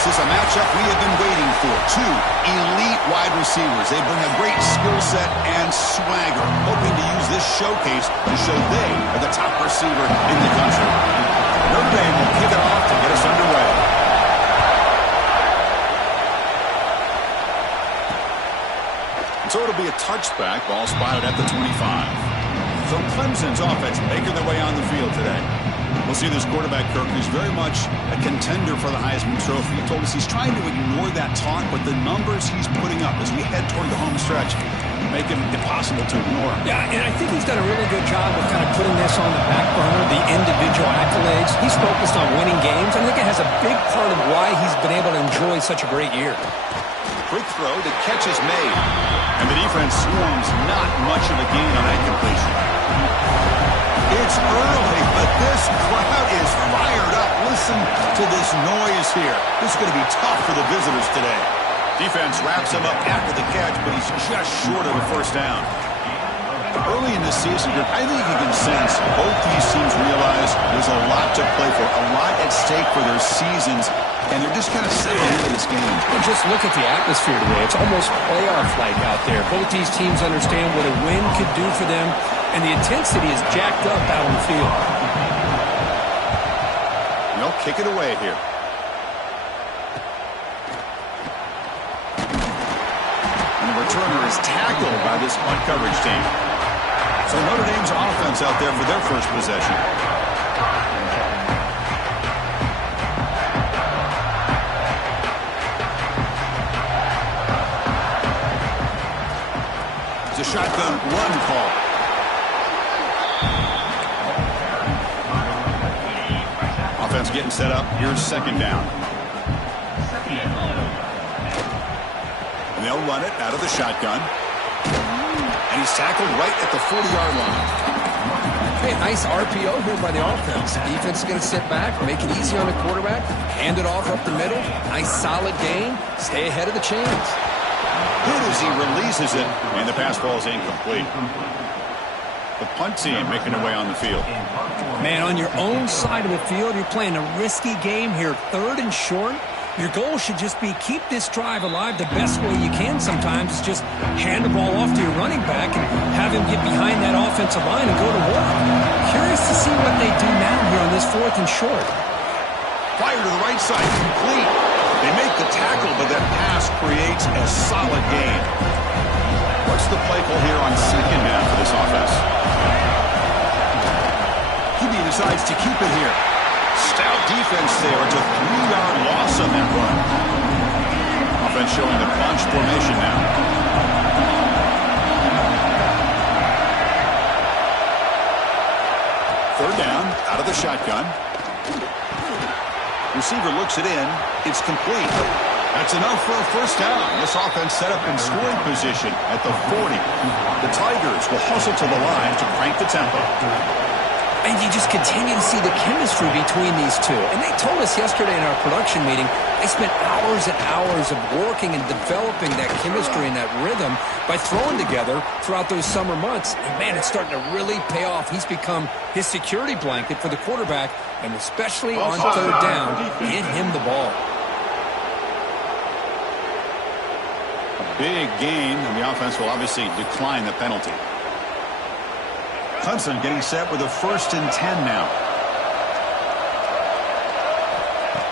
This is a matchup we have been waiting for. Two elite wide receivers. They bring a great skill set and swagger, hoping to use this showcase to show they are the top receiver in the country. Notre Dame will kick it off to get us underway. So it'll be a touchback. Ball spotted at the 25. So Clemson's offense making their way on the field today. We'll see this quarterback, Kirk, who's very much a contender for the Heisman Trophy. He told us he's trying to ignore that talk, but the numbers he's putting up as we head toward the home stretch make him impossible to ignore. Yeah, and I think he's done a really good job of kind of putting this on the back burner, the individual accolades. He's focused on winning games. I think it has a big part of why he's been able to enjoy such a great year. Quick throw, the catch is made. And the defense swarms not much of a gain on that completion. It's early, but this crowd is fired up. Listen to this noise here. This is going to be tough for the visitors today. Defense wraps him up after the catch, but he's just short of a first down. Early in this season, I think you can sense both these teams realize there's a lot to play for, a lot at stake for their seasons, and they're just kind of settling into this game. And just look at the atmosphere today. It's almost playoff-like out there. Both these teams understand what a win could do for them, and the intensity is jacked up out on the field. They'll kick it away here. And the returner is tackled by this punt coverage team. So Notre Dame's offense out there for their first possession. It's a shotgun run call. Offense getting set up. Here's second down. And they'll run it out of the shotgun. And he's tackled right at the 40-yard line. Hey, nice RPO here by the offense. Defense is going to sit back, make it easy on the quarterback, hand it off up the middle. Nice solid gain. Stay ahead of the chains. Good as he releases it, and the pass ball is incomplete. The punt team making their way on the field. Man, on your own side of the field, you're playing a risky game here, 3rd and short. Your goal should just be keep this drive alive the best way you can sometimes. Is just hand the ball off to your running back and have him get behind that offensive line and go to work. Curious to see what they do now here on this 4th and short. Fire to the right side, complete. They make the tackle, but that pass creates a solid gain. What's the play call here on second down for this offense? QB decides to keep it here. Stout defense there. It's a 3-yard loss on that run. Offense showing the bunch formation now. Third down, out of the shotgun. Receiver looks it in. It's complete. That's enough for a first down. This offense set up in scoring position at the 40. The Tigers will hustle to the line to crank the tempo. And you just continue to see the chemistry between these two. And they told us yesterday in our production meeting, they spent hours and hours of working and developing that chemistry and that rhythm by throwing together throughout those summer months. And, man, it's starting to really pay off. He's become his security blanket for the quarterback, and especially on third down, get him the ball. A big gain, and the offense will obviously decline the penalty. Clemson getting set with a 1st and 10 now.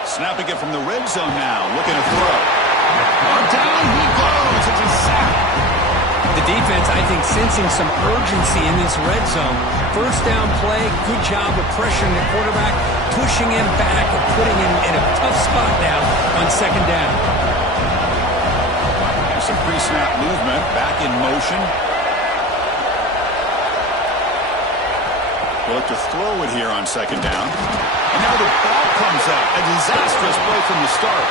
Snapping it from the red zone now. Looking to throw. Oh, down he goes. It's a sack. The defense, I think, sensing some urgency in this red zone. First down play, good job of pressuring the quarterback, pushing him back and putting him in a tough spot now on second down. There's some pre-snap movement. Back in motion. We'll look to throw it here on second down. And now the ball comes up. A disastrous play from the start.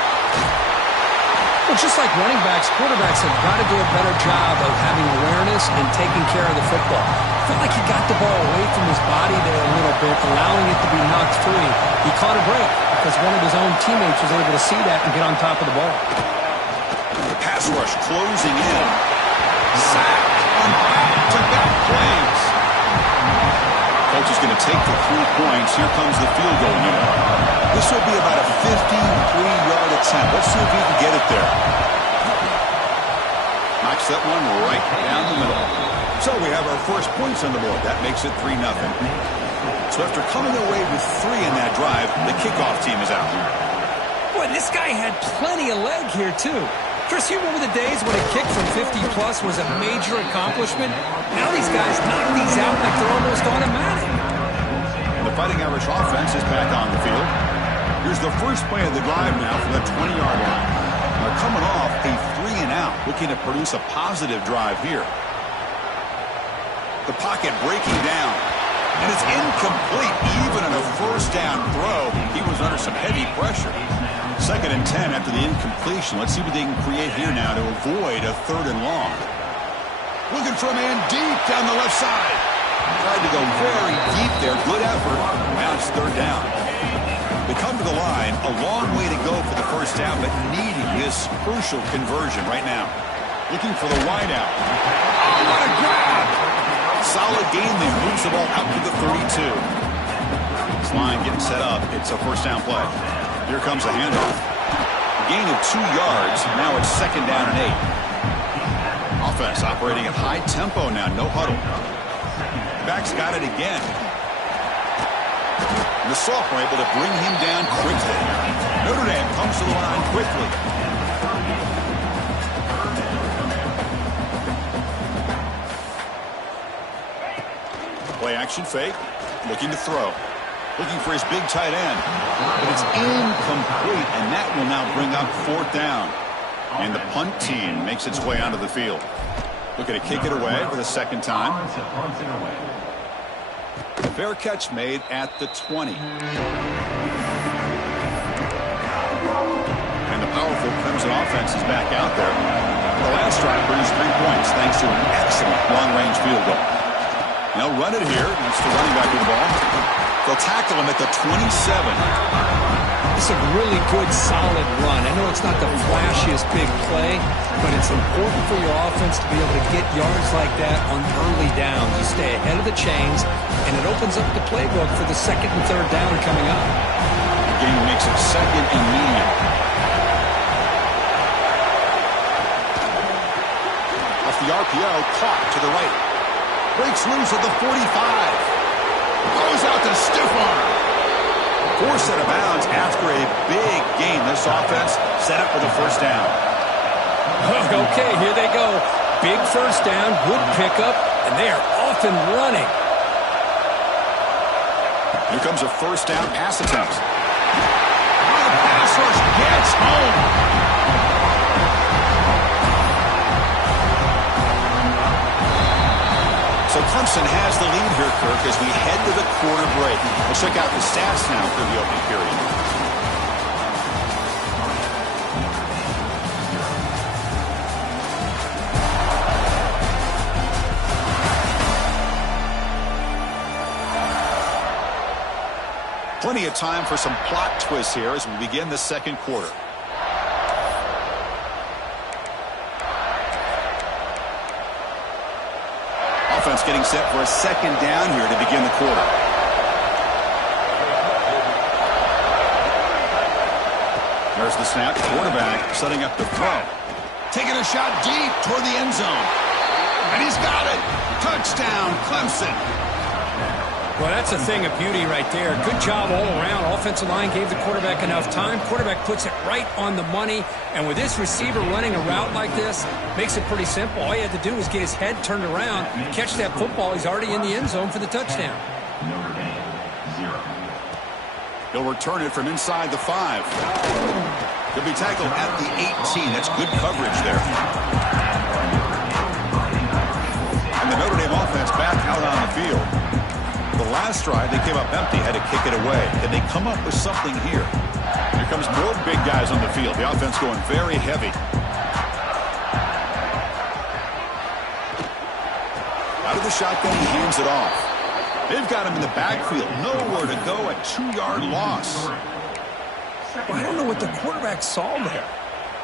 Well, just like running backs, quarterbacks have got to do a better job of having awareness and taking care of the football. I felt like he got the ball away from his body there a little bit, allowing it to be knocked free. He caught a break because one of his own teammates was able to see that and get on top of the ball. The pass rush closing in. Sack on back-to-back plays. Coach offense is going to take the 3 points. Here comes the field goal unit. This will be about a 53-yard attempt. Let's see if he can get it there. Knocks that one right down the middle. So we have our first points on the board. That makes it 3-0. So after coming away with 3 in that drive, the kickoff team is out. Boy, this guy had plenty of leg here, too. Chris, you remember the days when a kick from 50-plus was a major accomplishment? Now these guys knock these out like they're almost automatic. And the Fighting Irish offense is back on the field. Here's the first play of the drive now from the 20-yard line. They're coming off a 3-and-out, looking to produce a positive drive here. The pocket breaking down. And it's incomplete. Even on a first down throw, he was under some heavy pressure. 2nd and 10 after the incompletion. Let's see what they can create here now to avoid a 3rd and long. Looking for a man deep down the left side. Tried to go very deep there. Good effort. Now it's 3rd down. They come to the line. A long way to go for the first down, but needing this crucial conversion right now. Looking for the wideout. Oh, what a grab! Solid game there. Moves the ball out to the 32. This line getting set up. It's a first down play. Here comes the handoff. A gain of 2 yards. Now it's 2nd down and 8. Offense operating at high tempo now. No huddle. Back's got it again. And the sophomore able to bring him down quickly. Notre Dame comes to the line quickly. Play action fake. Looking to throw. Looking for his big tight end. But it's incomplete, and that will now bring up 4th down. And the punt team makes its way onto the field. Looking to kick it away for the 2nd time. Fair catch made at the 20. And the powerful Crimson offense is back out there. The last drive produced 3 points thanks to an excellent long-range field goal. They'll run it here. That's the running back with the ball. They'll tackle him at the 27. It's a really good, solid run. I know it's not the flashiest big play, but it's important for your offense to be able to get yards like that on early downs. You stay ahead of the chains, and it opens up the playbook for the 2nd and 3rd down coming up. The game makes it 2nd and medium. Off the RPO, caught to the right. Breaks loose at the 45. Goes out to stiff arm. Forced out of bounds after a big game. This offense set up for the first down. Okay, here they go. Big first down, good pickup, and they are off and running. Here comes a first down pass attempt. The pass rush gets home. So Clemson has the lead here, Kirk, as we head to the quarter break. We'll check out the stats now for the opening period. Plenty of time for some plot twists here as we begin the 2nd quarter. Offense getting set for a 2nd down here to begin the quarter. There's the snap. Quarterback setting up the throw. Taking a shot deep toward the end zone. And he's got it. Touchdown, Clemson. Well, that's a thing of beauty right there. Good job all around. Offensive line gave the quarterback enough time. Quarterback puts it right on the money. And with this receiver running a route like this, makes it pretty simple. All he had to do was get his head turned around, catch that football. He's already in the end zone for the touchdown. He'll return it from inside the 5. He'll be tackled at the 18. That's good coverage there. And the Notre Dame offense back out on the field. The last drive, they came up empty, had to kick it away. Can they come up with something here? Here comes more big guys on the field. The offense going very heavy. Out of the shotgun, he hands it off. They've got him in the backfield. Nowhere to go, a 2-yard loss. Well, I don't know what the quarterback saw there.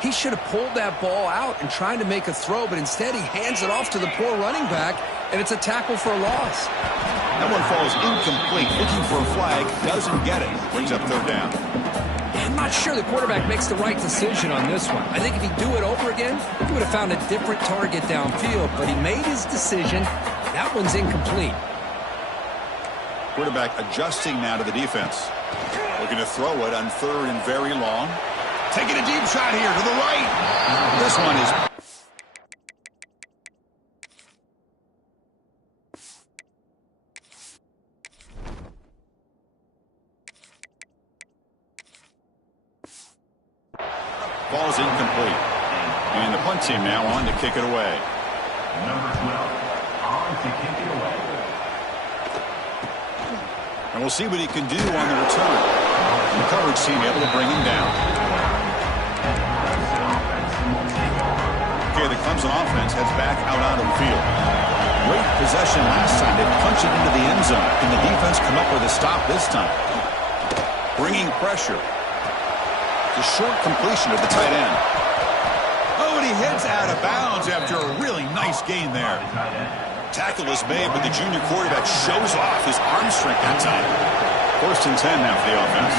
He should have pulled that ball out and tried to make a throw, but instead he hands it off to the poor running back, and it's a tackle for a loss. That one falls incomplete. Looking for a flag. Doesn't get it. Brings up third down. I'm not sure the quarterback makes the right decision on this one. I think if he'd do it over again, he would have found a different target downfield. But he made his decision. That one's incomplete. Quarterback adjusting now to the defense. Looking to throw it on third and very long. Taking a deep shot here to the right. This one is... Ball's incomplete. And the punt team now on to kick it away. Number 12 on to kick it away. And we'll see what he can do on the return. The coverage team able to bring him down. Okay, the Clemson offense heads back out onto the field. Great possession last time. They punched it into the end zone. Can the defense come up with a stop this time? Bringing pressure. The short completion of the tight end. Oh, and he heads out of bounds after a really nice gain there. Tackle is made, but the junior quarterback shows off his arm strength that time. 1st and 10 now for the offense.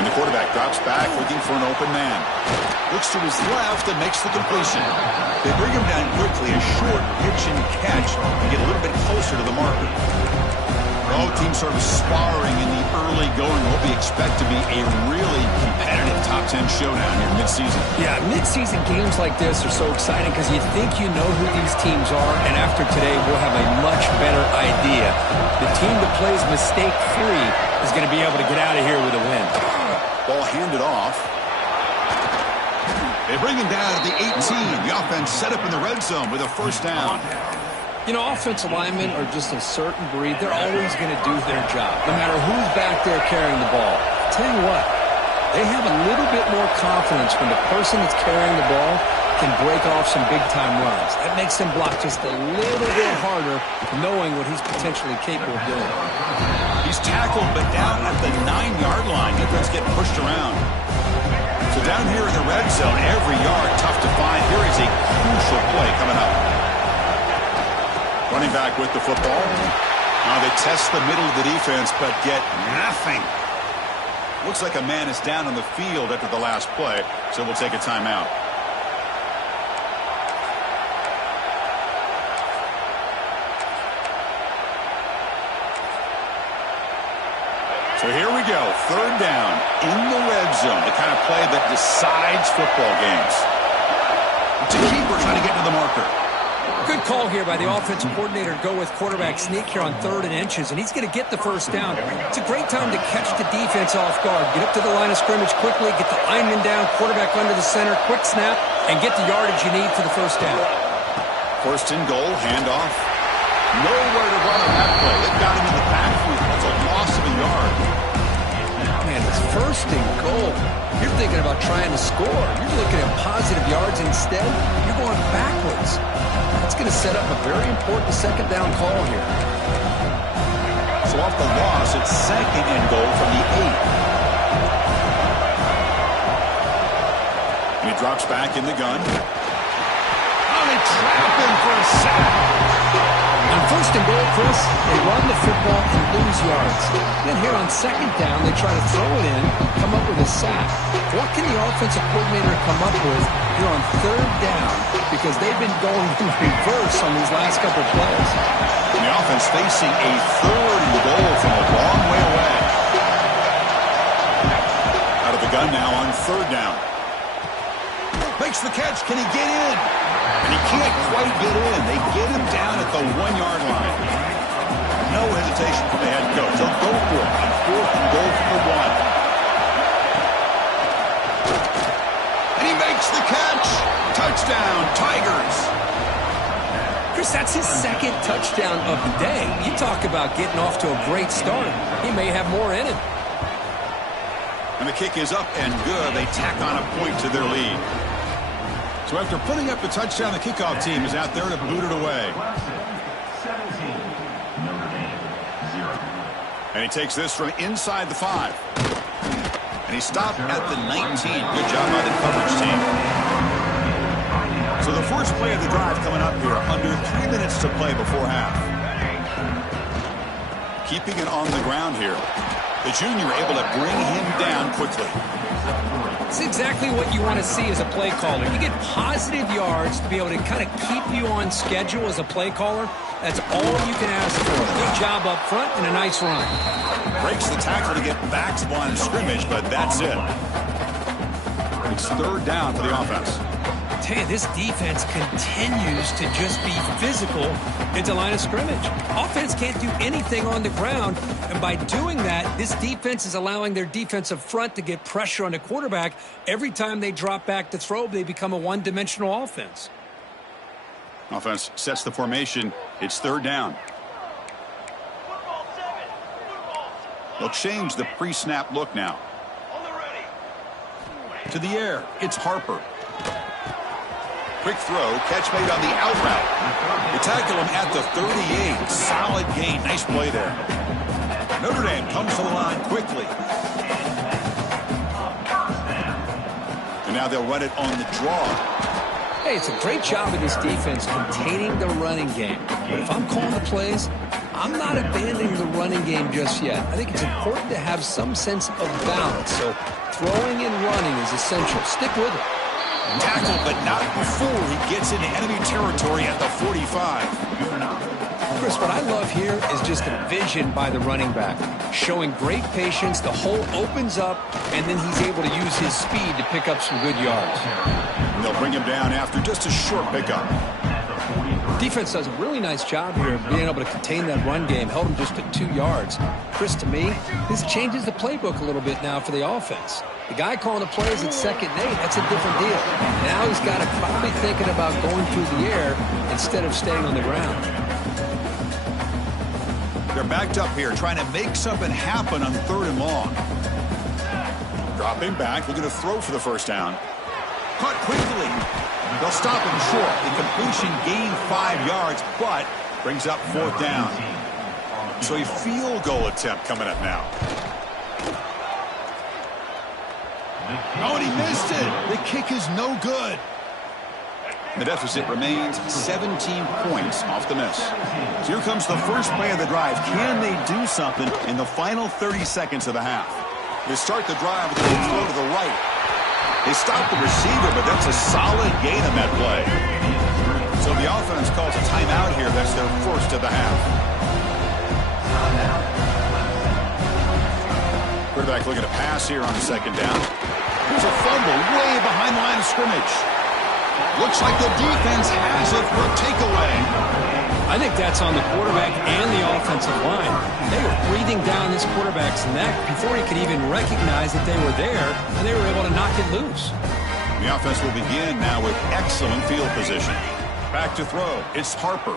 And the quarterback drops back, looking for an open man. Looks to his left and makes the completion. They bring him down quickly, a short pitch and catch to get a little bit closer to the marker. Both teams sort of sparring in the early going. What we expect to be a really competitive top 10 showdown here mid-season. Yeah, mid-season games like this are so exciting because you think you know who these teams are, and after today we'll have a much better idea. The team that plays mistake-free is going to be able to get out of here with a win. Ball handed off. They bring him down at the 18. The offense set up in the red zone with a first down. You know, offensive linemen are just a certain breed. They're always going to do their job, no matter who's back there carrying the ball. I'll tell you what, they have a little bit more confidence when the person that's carrying the ball can break off some big-time runs. That makes them block just a little bit harder, knowing what he's potentially capable of doing. He's tackled, but down at the 9-yard line. Defense getting pushed around. So down here in the red zone, every yard tough to find. Here is a crucial play coming up. Running back with the football. Now they test the middle of the defense, but get nothing. Looks like a man is down on the field after the last play, so we'll take a timeout. So here we go, third down in the red zone, the kind of play that decides football games. It's a keeper trying to get to the marker. Good call here by the offensive coordinator to go with quarterback sneak here on 3rd and inches, and he's going to get the first down. It's a great time to catch the defense off guard. Get up to the line of scrimmage quickly, get the lineman down, quarterback under the center, quick snap, and get the yardage you need for the first down. 1st and goal, handoff. Nowhere to run on that play. They've got him in the backfield. That's a loss of a yard. Man, it's 1st and goal. You're thinking about trying to score. You're looking at positive yards instead. You're going backwards. That's going to set up a very important 2nd down call here. So off the loss, it's 2nd and goal from the 8. And he drops back in the gun. Oh, they trap him for a sack. On 1st and goal, Chris, they run the football and lose yards. Then here on 2nd down, they try to throw it in, come up with a sack. What can the offensive coordinator come up with here on 3rd down? Because they've been going in reverse on these last couple of plays. And the offense facing a 3rd and goal from a long way away. Out of the gun now on 3rd down. Makes the catch. Can he get in? And he can't quite get in. They get him down at the 1-yard line. No hesitation from the head coach. They'll go for it on 4th and goal from the 1. And he makes the catch. Touchdown, Tigers. Chris, that's his 2nd touchdown of the day. You talk about getting off to a great start. He may have more in him. And the kick is up and good. They tack on a point to their lead. So after putting up the touchdown, the kickoff team is out there to boot it away. 17, Notre Dame, 0. And he takes this from inside the 5. And he stopped at the 19. Good job by the coverage team. So the first play of the drive coming up here, under 3 minutes to play before half. keeping it on the ground here. The junior able to bring him down quickly. It's exactly what you want to see as a play caller. You get positive yards to be able to kind of keep you on schedule as a play caller. That's all you can ask for. Good job up front and a nice run. Breaks the tackle to get back to the line of scrimmage, but that's it. It's third down for the offense. I tell you, this defense continues to just be physical at the line of scrimmage. Offense can't do anything on the ground, and by doing that, this defense is allowing their defensive front to get pressure on the quarterback. Every time they drop back to throw, they become a one-dimensional offense. Offense sets the formation. It's third down. They'll change the pre-snap look now. To the air, it's Harper. Quick throw, catch made on the out route. They tackle him at the 38. Solid gain, nice play there. Notre Dame comes to the line quickly. And now they'll run it on the draw. Hey, it's a great job of this defense containing the running game. But if I'm calling the plays, I'm not abandoning the running game just yet. I think it's important to have some sense of balance. So throwing and running is essential. Stick with it. Tackle, but not before he gets into enemy territory at the 45. Chris, what I love here is just the vision by the running back. Showing great patience, the hole opens up, and then he's able to use his speed to pick up some good yards. And they'll bring him down after just a short pickup. Defense does a really nice job here of being able to contain that run game, held him just at 2 yards. Chris, to me, this changes the playbook a little bit now for the offense. The guy calling the plays at 2nd and 8, that's a different deal. Now he's got to probably thinking about going through the air instead of staying on the ground. They're backed up here, trying to make something happen on 3rd and long. Dropping back, looking to throw for the first down. Caught quickly. They'll stop him short. The completion gained 5 yards, but brings up 4th down. So a field goal attempt coming up now. Oh, and he missed it. The kick is no good. The deficit remains 17 points off the miss. So here comes the first play of the drive. Can they do something in the final 30 seconds of the half? They start the drive with a little throw to the right. They stop the receiver, but that's a solid gain on that play. So the offense calls a timeout here. That's their first of the half. Quarterback looking to pass here on 2nd down. There's a fumble way behind the line of scrimmage. Looks like the defense has it for a takeaway. I think that's on the quarterback and the offensive line. They were breathing down this quarterback's neck before he could even recognize that they were there, and they were able to knock it loose. The offense will begin now with excellent field position. Back to throw. It's Harper.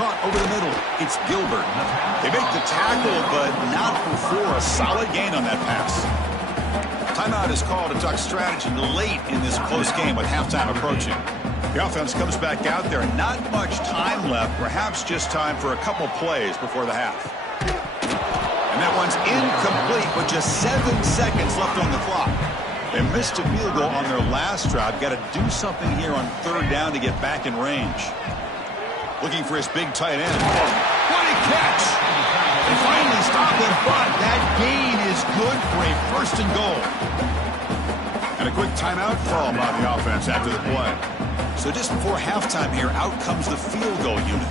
Caught over the middle. It's Gilbert. They make the tackle, but not before a solid gain on that pass. Timeout is called to talk strategy late in this close game with halftime approaching. The offense comes back out there. Not much time left. Perhaps just time for a couple plays before the half. And that one's incomplete with just 7 seconds left on the clock. They missed a field goal on their last drive. Got to do something here on 3rd down to get back in range. Looking for his big tight end. What a catch! They finally stop him, but that gain is good for a 1st and goal. And a quick timeout call by the offense after the play. So just before halftime here, out comes the field goal unit.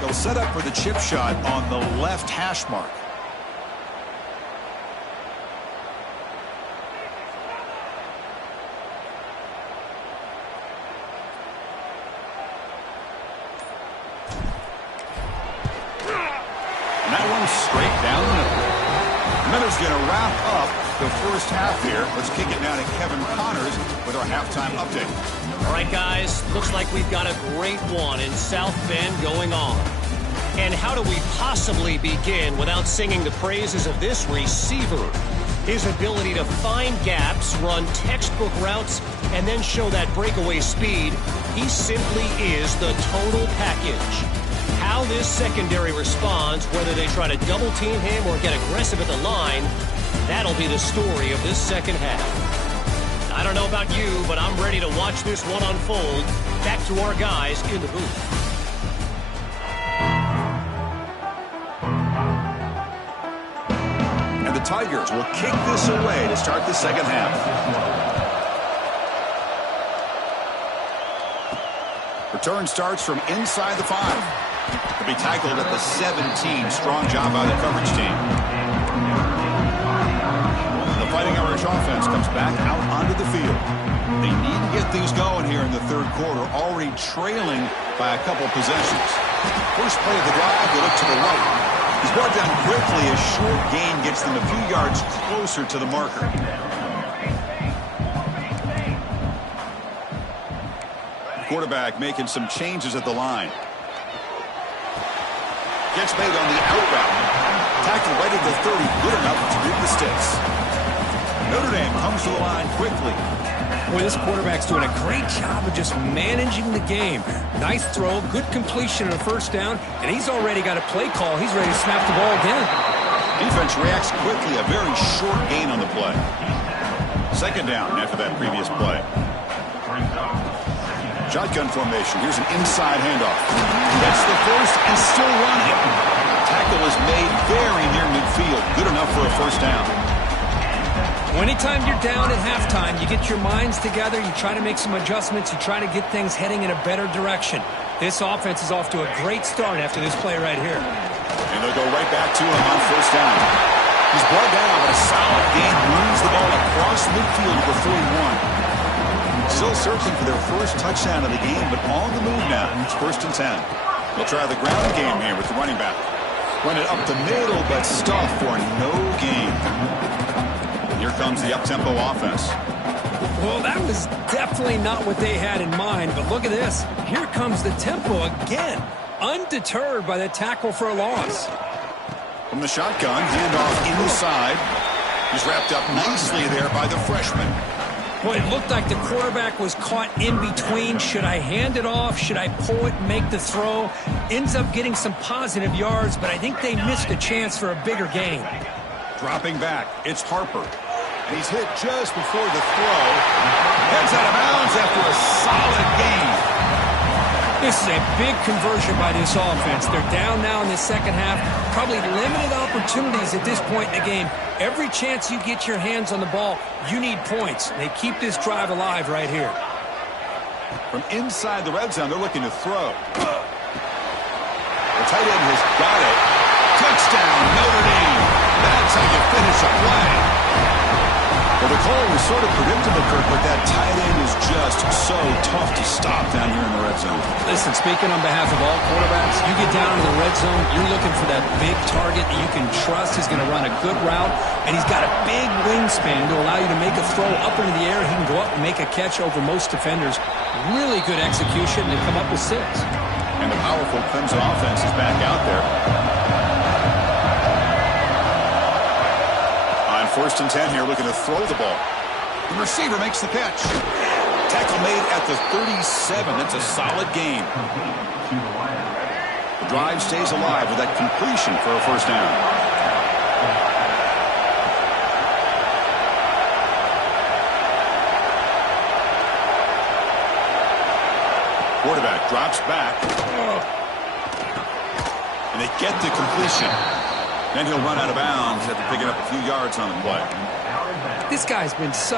They'll set up for the chip shot on the left hash mark. And that one's straight down the middle. Miller's going to wrap up the first half here. Let's kick it now to Kevin Connors with our halftime update. All right, guys, looks like we've got a great one in South Bend going on. And how do we possibly begin without singing the praises of this receiver? His ability to find gaps, run textbook routes, and then show that breakaway speed. He simply is the total package. How this secondary responds, whether they try to double-team him or get aggressive at the line, that'll be the story of this second half. I don't know about you, but I'm ready to watch this one unfold. Back to our guys in the booth. Tigers will kick this away to start the second half. Return starts from inside the 5. To be tackled at the 17. Strong job by the coverage team. The Fighting Irish offense comes back out onto the field. They need to get things going here in the third quarter, already trailing by a couple possessions. First play of the drive, they look to the right. He's brought down quickly. A short gain gets them a few yards closer to the marker. Quarterback making some changes at the line. Gets made on the out route. Tackled right at the 30. Good enough to beat the sticks. Notre Dame comes to the line quickly. Boy, this quarterback's doing a great job of just managing the game. Nice throw, good completion on a first down, and he's already got a play call. He's ready to snap the ball again. Defense reacts quickly. A very short gain on the play. Second down after that previous play. Shotgun formation. Here's an inside handoff. Gets the first and still running. Tackle is made very near midfield. Good enough for a first down. Anytime you're down at halftime, you get your minds together, you try to make some adjustments, you try to get things heading in a better direction. This offense is off to a great start after this play right here. And they'll go right back to him on first down. He's brought down, but a solid gain moves the ball across midfield to the 41. Still searching for their first touchdown of the game, but on the move now. It's first and 10. They'll try the ground game here with the running back. Run it up the middle, but stuffed for no gain. Here comes the up-tempo offense. Well, that was definitely not what they had in mind, but look at this. Here comes the tempo again. Undeterred by the tackle for a loss. From the shotgun, handoff inside. He's wrapped up nicely there by the freshman. Boy, it looked like the quarterback was caught in between. Should I hand it off? Should I pull it and make the throw? Ends up getting some positive yards, but I think they missed a chance for a bigger gain. Dropping back, it's Harper. And he's hit just before the throw. Heads out of bounds after a solid gain. This is a big conversion by this offense. They're down now in the second half. Probably limited opportunities at this point in the game. Every chance you get your hands on the ball, you need points. They keep this drive alive right here. From inside the red zone, they're looking to throw. The tight end has got it. Touchdown, Notre Dame. That's how you finish a play. Well, the call was sort of predictable, Kirk, but that tight end is just so tough to stop down here in the red zone. Listen, speaking on behalf of all quarterbacks, you get down in the red zone, you're looking for that big target that you can trust is going to run a good route, and he's got a big wingspan to allow you to make a throw up into the air. He can go up and make a catch over most defenders. Really good execution to come up with 6. And the powerful Clemson offense is back out there. First and 10 here, looking to throw the ball. The receiver makes the catch. Tackle made at the 37. That's a solid gain. The drive stays alive with that completion for a first down. Quarterback drops back. And they get the completion. Then he'll run out of bounds after picking up a few yards on the play. This guy's been so...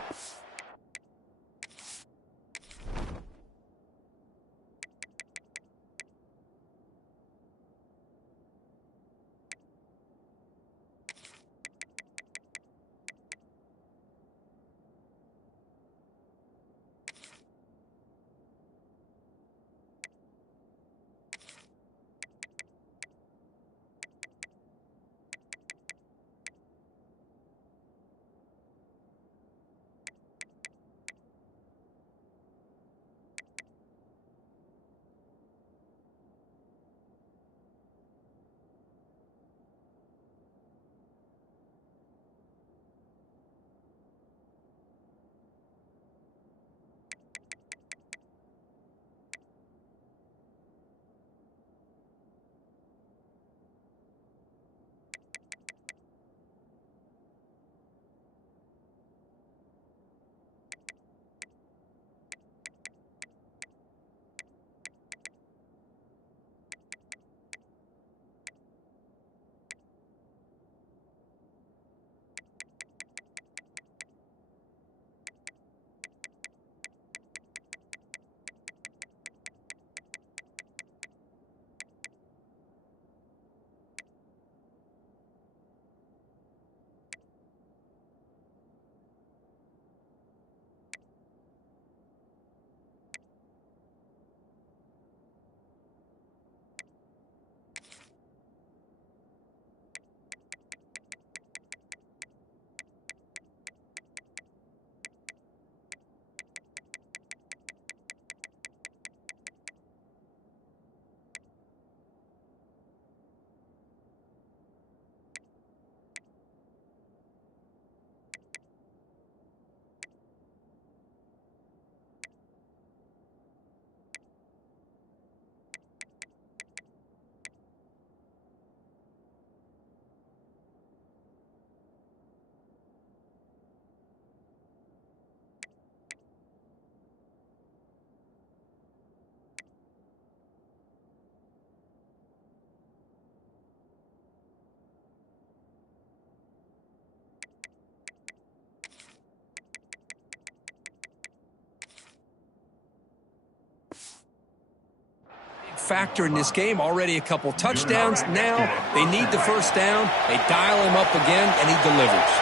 factor in this game. Already a couple touchdowns. Now they need the first down. They dial him up again, and he delivers.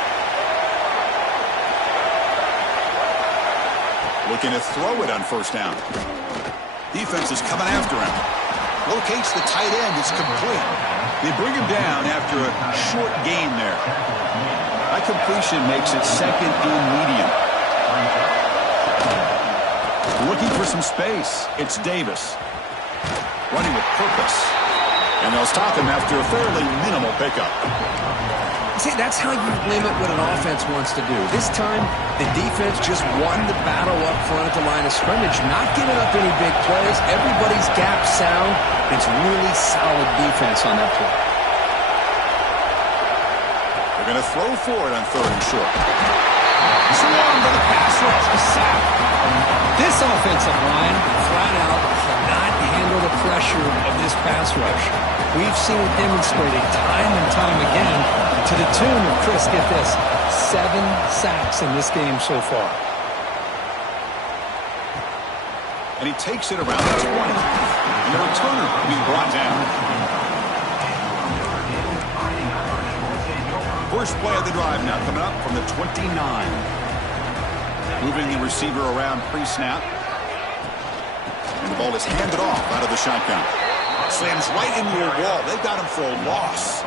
Looking to throw it on first down. Defense is coming after him. Locates the tight end. It's complete. They bring him down after a short gain there. That completion makes it second and medium. Looking for some space. It's Davis. Running with purpose. And they'll stop him after a fairly minimal pickup. See, that's how you limit what an offense wants to do. This time, the defense just won the battle up front at the line of scrimmage, not giving up any big plays. Everybody's gap sound. It's really solid defense on that play. They're going to throw for it on third and short. Swarmed by the pass rush. A sack. This offensive line, flat out, cannot handle the pressure of this pass rush. We've seen it demonstrated time and time again to the tune of, Chris, get this, 7 sacks in this game so far. And he takes it around the 20. And the returner being brought down. First play of the drive now coming up from the 29. Moving the receiver around pre-snap. And the ball is handed off out of the shotgun. Slams right into a wall. They've got him for a loss.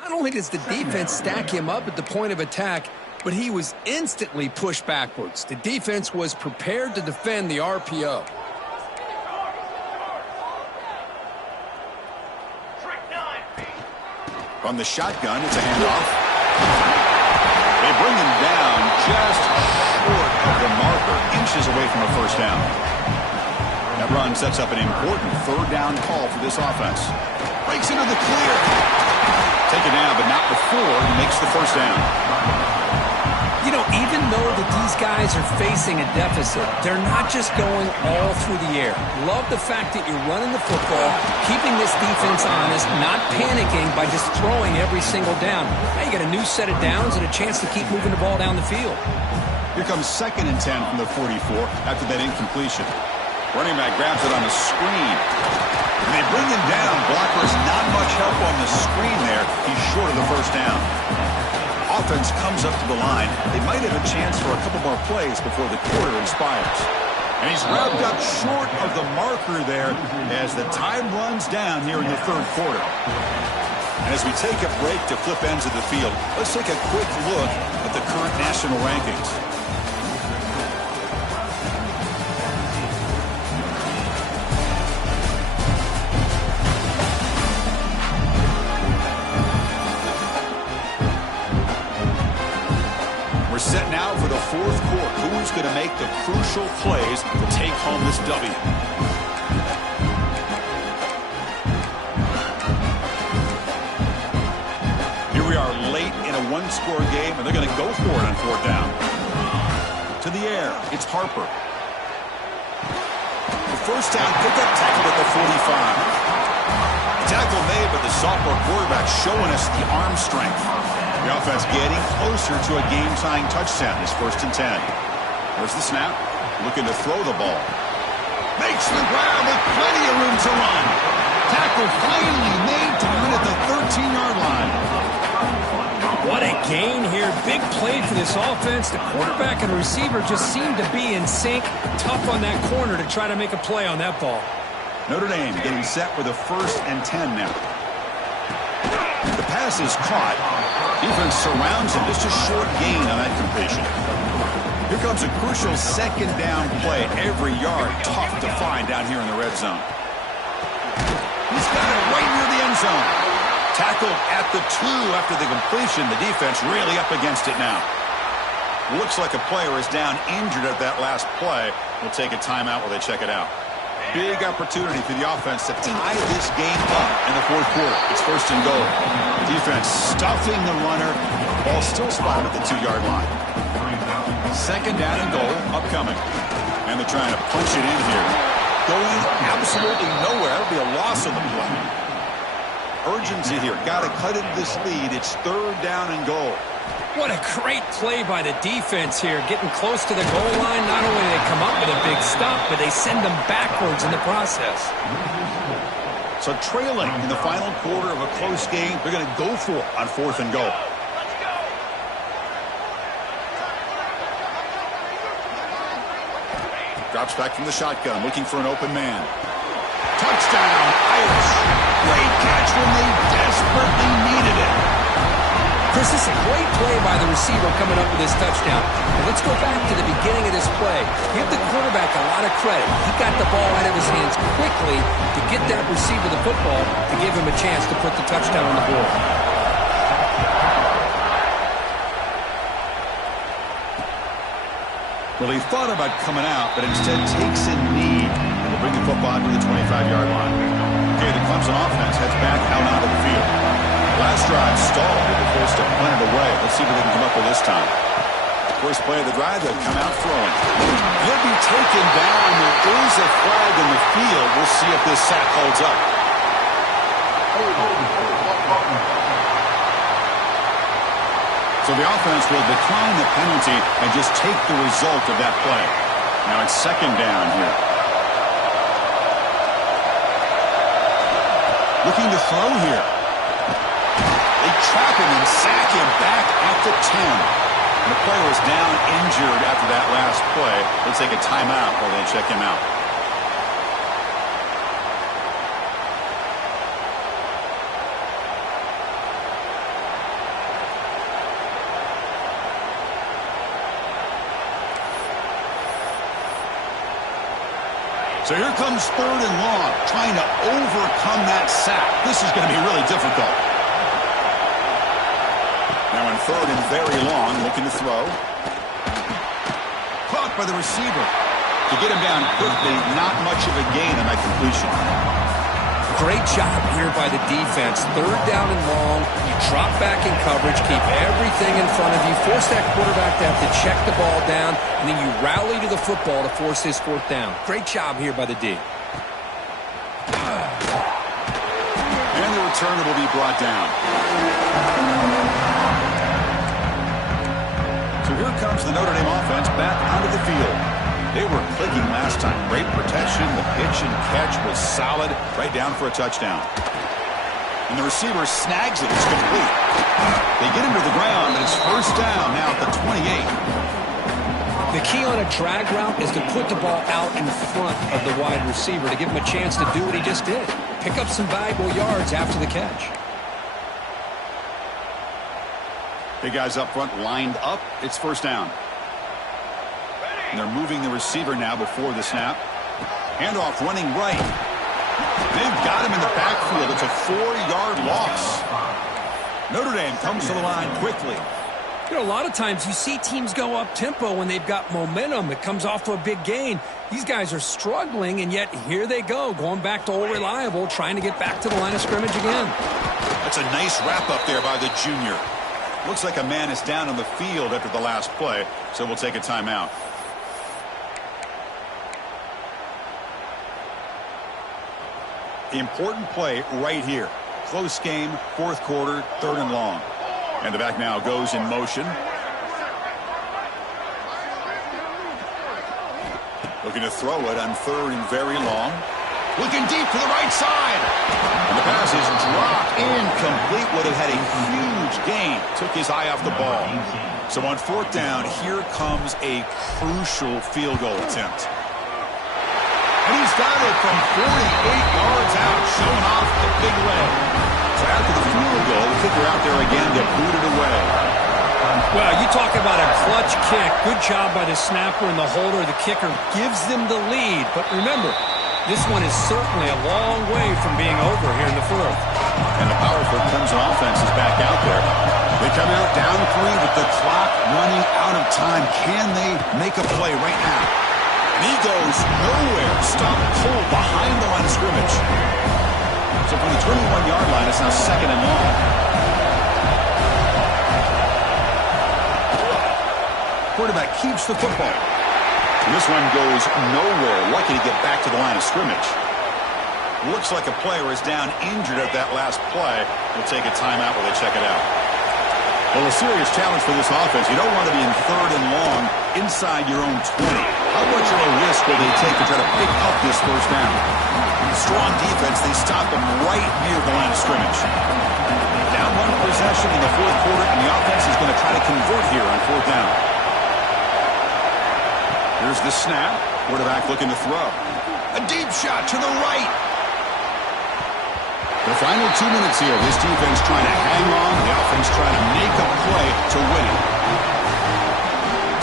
Not only does the defense stack him up at the point of attack, but he was instantly pushed backwards. The defense was prepared to defend the RPO. From the shotgun, it's a handoff. They bring him down just short of the marker, inches away from a first down. That run sets up an important third down call for this offense. Breaks into the clear. Taken down, but not before he makes the first down. You know, even though that these guys are facing a deficit, they're not just going all through the air. Love the fact that you're running the football, keeping this defense honest, not panicking by just throwing every single down. Now you got a new set of downs and a chance to keep moving the ball down the field. Here comes 2nd and 10 from the 44 after that incompletion. Running back grabs it on the screen. And they bring him down. Blockers not much help on the screen there. He's short of the first down. Offense comes up to the line. They might have a chance for a couple more plays before the quarter expires. And he's wrapped up short of the marker there as the time runs down here in the third quarter. And as we take a break to flip ends of the field, let's take a quick look at the current national rankings. We're set now for the fourth quarter. Who's going to make the crucial plays to take home this W? Here we are late in a one-score game, and they're going to go for it on fourth down. To the air, it's Harper. The first down pickup tackle at the 45. Tackle made, but the sophomore quarterback showing us the arm strength. The offense getting closer to a game-tying touchdown. It's 1st and 10. There's the snap. Looking to throw the ball. Makes the grab with plenty of room to run. Tackle finally made to win at the 13-yard line. What a gain here. Big play for this offense. The quarterback and receiver just seem to be in sync. Tough on that corner to try to make a play on that ball. Notre Dame getting set with a 1st and 10 now. The pass is caught. Defense surrounds him. Just a short gain on that completion. Here comes a crucial 2nd down play. Every yard tough to find down here in the red zone. He's got it right near the end zone. Tackled at the 2 after the completion. The defense really up against it now. Looks like a player is down injured at that last play. We'll take a timeout while they check it out. Big opportunity for the offense to tie this game up in the fourth quarter. It's 1st and goal. Defense stuffing the runner. Ball still spotted at the 2-yard line. 2nd down and goal upcoming. And they're trying to punch it in here. Going absolutely nowhere. It'll be a loss on the play. Urgency here. Got to cut into this lead. It's 3rd down and goal. What a great play by the defense here. Getting close to the goal line. Not only do they come up with a big stop, but they send them backwards in the process. So trailing in the final quarter of a close game, they're going to go for it on 4th and goal. Drops back from the shotgun, looking for an open man. Touchdown, Irish. Great catch when they desperately needed it. Chris, this is a great play by the receiver coming up with this touchdown. But let's go back to the beginning of this play. Give the quarterback a lot of credit. He got the ball out of his hands quickly to get that receiver the football to give him a chance to put the touchdown on the board. Well, he thought about coming out, but instead takes a knee and will bring the football to the 25-yard line. Okay, the Clemson offense heads back out onto the field. Last drive stalled with the force to punt it away. Let's see what they can come up with this time. First play of the drive, they'll come out throwing. He'll be taken down. There is a flag in the field. We'll see if this sack holds up. So the offense will decline the penalty and just take the result of that play. Now it's 2nd down here. Looking to throw here. They trap him and sack him back at the 10. And the player was down injured after that last play. Let's take a timeout while they check him out. So here comes 3rd and long, trying to overcome that sack. This is going to be really difficult. Now in 3rd and very long, looking to throw. Caught by the receiver. To get him down quickly, not much of a gain on that completion. Great job here by the defense. 3rd down and long. You drop back in coverage, keep everything in front of you, force that quarterback to have to check the ball down, and then you rally to the football to force this 4th down. Great job here by the D. And the returner will be brought down. So here comes the Notre Dame offense back onto the field. They were clicking last time. Great protection. The pitch and catch was solid. Right down for a touchdown. And the receiver snags it. It's complete. They get him to the ground, and it's 1st down now at the 28. The key on a drag route is to put the ball out in front of the wide receiver to give him a chance to do what he just did. Pick up some valuable yards after the catch. Big guys up front lined up. It's 1st down. And they're moving the receiver now before the snap. Handoff running right. They've got him in the backfield. It's a 4-yard loss. Notre Dame comes to the line quickly. You know, a lot of times you see teams go up-tempo when they've got momentum. It comes off to a big gain. These guys are struggling, and yet here they go, going back to old reliable, trying to get back to the line of scrimmage again. That's a nice wrap-up there by the junior. Looks like a man is down on the field after the last play, so we'll take a timeout. Important play right here. Close game, 4th quarter, 3rd and long. And the back now goes in motion. Looking to throw it on 3rd and very long. Looking deep to the right side. And the pass is dropped incomplete. Would have had a huge gain. Took his eye off the ball. So on 4th down, here comes a crucial field goal attempt. And he's got it from 48 yards out, showing off the big leg. So after the field goal, the kicker out there again to boot it away. Well, you talk about a clutch kick. Good job by the snapper and the holder. The kicker gives them the lead. But remember, this one is certainly a long way from being over here in the 4th. And the powerful Clemson offense is back out there. They come out down 3 with the clock running out of time. Can they make a play right now? And he goes nowhere. Stop cold behind the line of scrimmage. So from the 21-yard line, it's now 2nd and long. Quarterback keeps the football. And this one goes nowhere. Lucky to get back to the line of scrimmage. Looks like a player is down injured at that last play. We'll take a timeout while they check it out. Well, a serious challenge for this offense. You don't want to be in 3rd and long inside your own 20. How much of a risk will they take to try to pick up this 1st down? Strong defense. They stop them right near the line of scrimmage. Down 1 possession in the 4th quarter, and the offense is going to try to convert here on 4th down. Here's the snap. Quarterback looking to throw. A deep shot to the right. The final 2 minutes here. This defense trying to hang on. The offense trying to make a play to win it.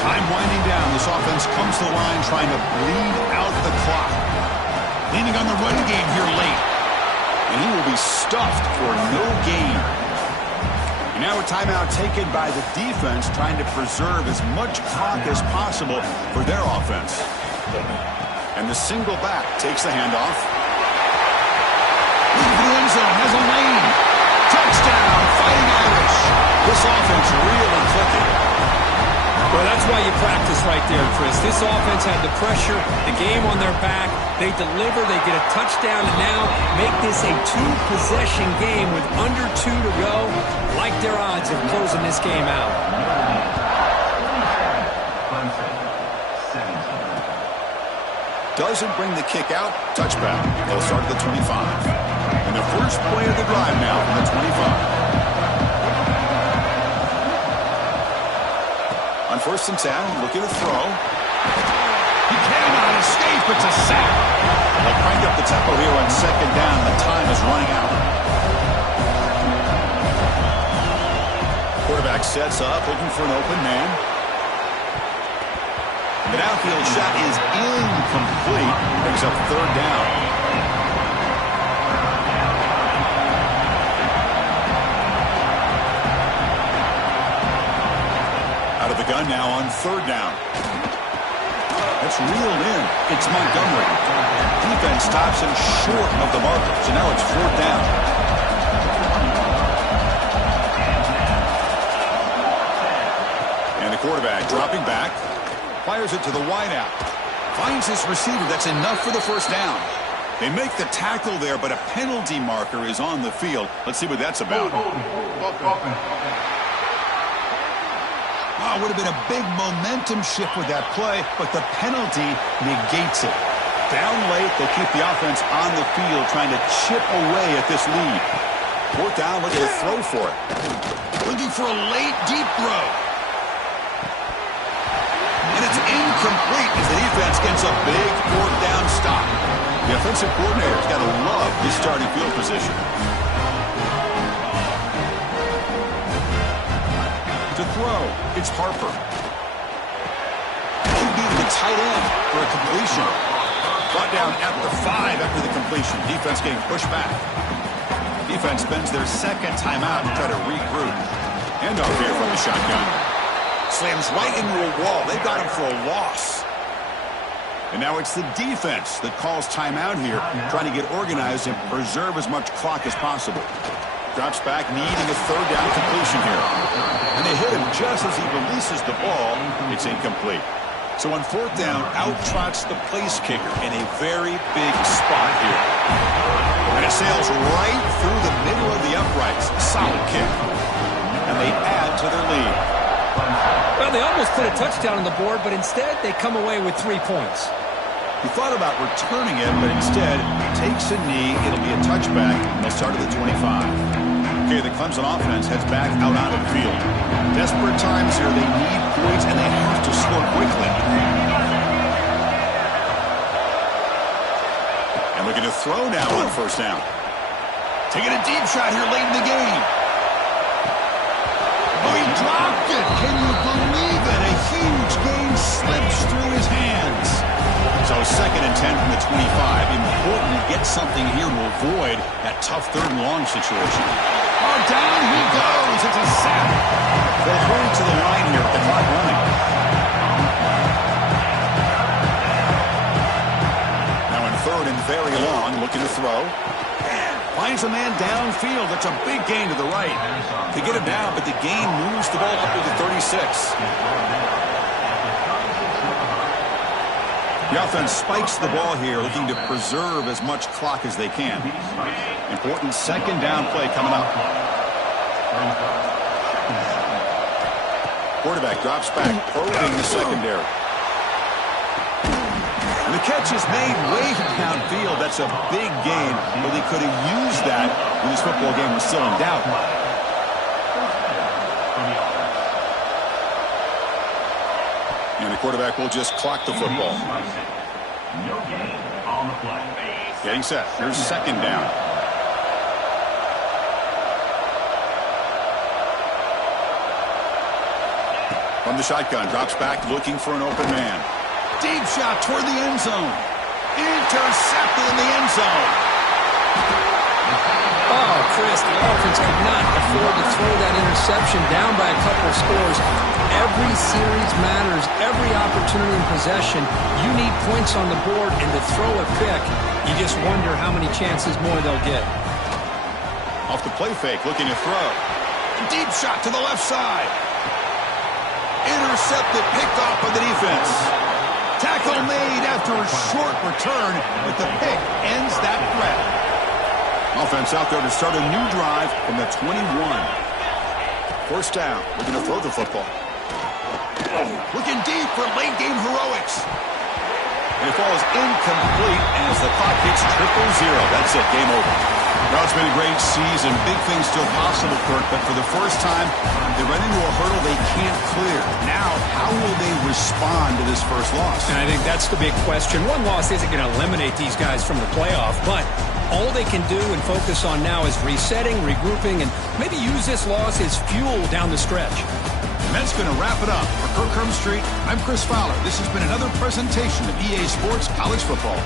Time winding down. This offense comes to the line trying to bleed out the clock. Leaning on the run game here late. And he will be stuffed for no gain. And now a timeout taken by the defense trying to preserve as much clock as possible for their offense. And the single back takes the handoff. Into the end zone, has a lane. Touchdown, Fighting Irish. This offense really clicking. Well, that's why you practice right there, Chris. This offense had the pressure, the game on their back. They deliver, they get a touchdown, and now make this a 2-possession game with under 2 to go. Like their odds of closing this game out. Doesn't bring the kick out. Touchback. They'll start at the 25. And the first play of the drive now from the 25. On 1st and 10, looking to throw. He cannot escape. It's a sack. They'll crank up the tempo here on 2nd down. The time is running out. Quarterback sets up, looking for an open man. The downfield shot is incomplete. Brings up third down. Out of the gun now on third down. That's reeled in. It's Montgomery. Defense stops him short of the marker. So now it's fourth down. And the quarterback dropping back. Fires it to the wideout. Finds his receiver. That's enough for the first down. They make the tackle there, but a penalty marker is on the field. Let's see what that's about. Oh, would have been a big momentum shift with that play, but the penalty negates it. Down late, they keep the offense on the field trying to chip away at this lead. Fourth down, looking to throw for it. Looking for a late, deep throw. And it's incomplete as the defense gets a big fourth down stop. The offensive coordinator's got to love his starting field position. To throw, it's Harper. QB to the tight end for a completion. Brought down at the 5 after the completion. Defense getting pushed back. Defense spends their second timeout to try to regroup. Handoff here from the shotgun. Slams right into a wall. They've got him for a loss. And now it's the defense that calls timeout here, trying to get organized and preserve as much clock as possible. Drops back, needing a third down completion here. And they hit him just as he releases the ball. It's incomplete. So on fourth down, out trots the place kicker in a very big spot here. And it sails right through the middle of the uprights. Solid kick. And they add to their lead. Well, they almost put a touchdown on the board, but instead they come away with 3 points. He thought about returning it, but instead takes a knee. It'll be a touchback. They'll start at the 25. Okay, the Clemson offense heads back out onto the field. Desperate times here. They need points, and they have to score quickly. And looking to throw now on first down. Taking a deep shot here late in the game. Oh, he dropped it. Can you believe it? A huge gain slips through his hands. So second and 10 from the 25. Important to get something here to avoid that tough third and long situation. Oh, down he goes. It's a sack. They'll hurry to the line here with the clock running. Now in third and very long, looking to throw. Finds a man downfield. That's a big gain to the right. They get him down, but the gain moves the ball up to the 36. The offense spikes the ball here, looking to preserve as much clock as they can. Important second down play coming up. Quarterback drops back, probing the secondary. And the catch is made way downfield. That's a big gain, but they could have used that when this football game was still in doubt. And the quarterback will just clock the football. No gain on the play. Getting set. Here's second down. From the shotgun, drops back, looking for an open man. Deep shot toward the end zone. Intercepted in the end zone. Oh, Chris, the offense could not afford to throw that interception down by a couple of scores. Every series matters. Every opportunity in possession. You need points on the board, and to throw a pick, you just wonder how many chances more they'll get. Off the play fake, looking to throw. Deep shot to the left side. Intercepted, picked off by the defense. Tackle made after a short return, but the pick ends that threat. Offense out there to start a new drive from the 21. First down, looking to throw the football. Looking deep for late game heroics. And it falls incomplete as the clock hits 0-0. That's it, game over. Well, it's been a great season. Big things still possible, Kirk, but for the first time, they run into a hurdle they can't clear. Now, how will they respond to this first loss? And I think that's the big question. One loss isn't going to eliminate these guys from the playoff, but all they can do and focus on now is resetting, regrouping, and maybe use this loss as fuel down the stretch. And that's going to wrap it up. For Kirk Street, I'm Chris Fowler. This has been another presentation of EA Sports College Football.